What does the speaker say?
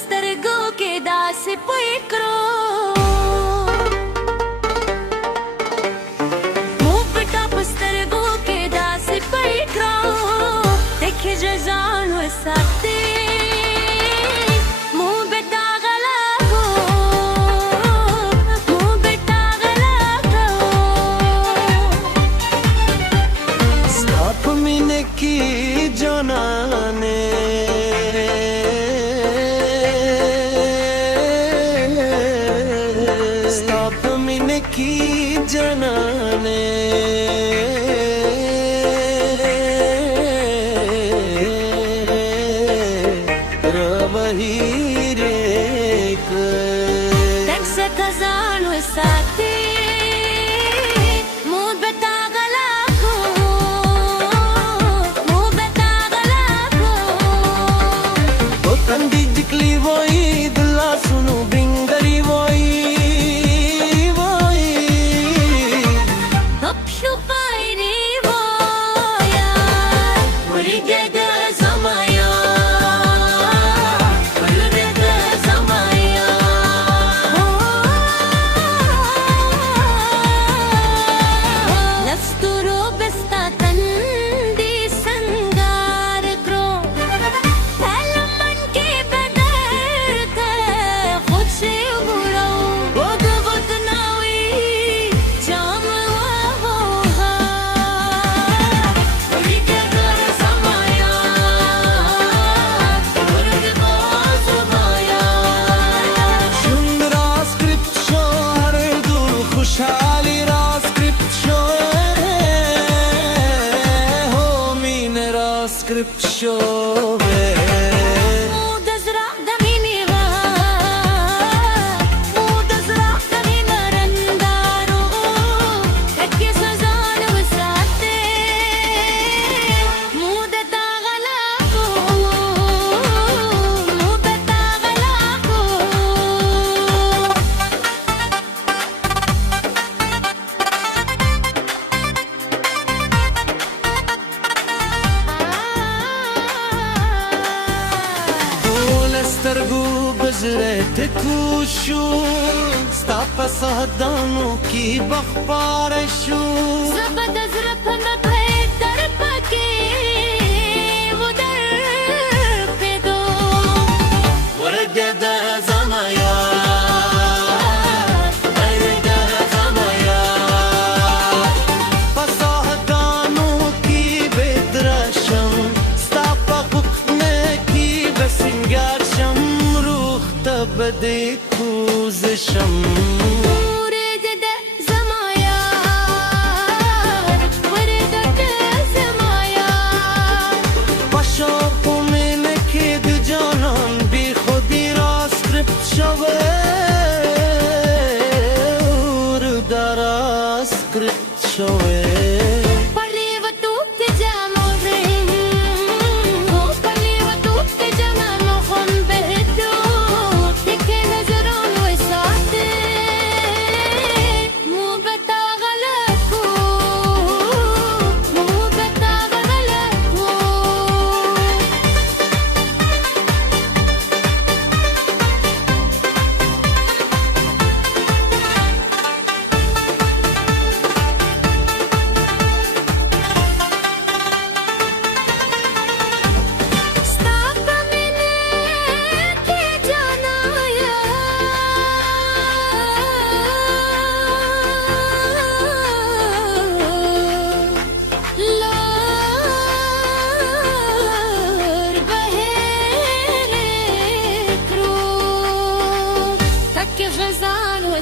سترګو کې داسې پوی کړو مو پټا په سترګو کې داسې پوی کړو دکې ځان وساتې की जनाने stop mine की जनाने रवही रे तक से खजान साथी कंदी जिकली वही दुल्ला सुनु बिंगरी वही अपशु पायरी वो यार वरी गदा समाया वरी गदा समाया नस्तुरो बस्ता तंदी संगार crow script show سترګو بزره تکو شو ستا په سهدانو کې بخبار شو زبد زړه په مخه در پکې و در پیدو ورګه د زمایا ورګه د زمایا په سهدانو کې بدرشم ستا په حکم کې بسنګار بدي كوز الشم ورد زمايا ورد زمايا بشوف منك دي جانان بي خودي راس سكريبت شوه ورد راس سكريبت شوه que rezar no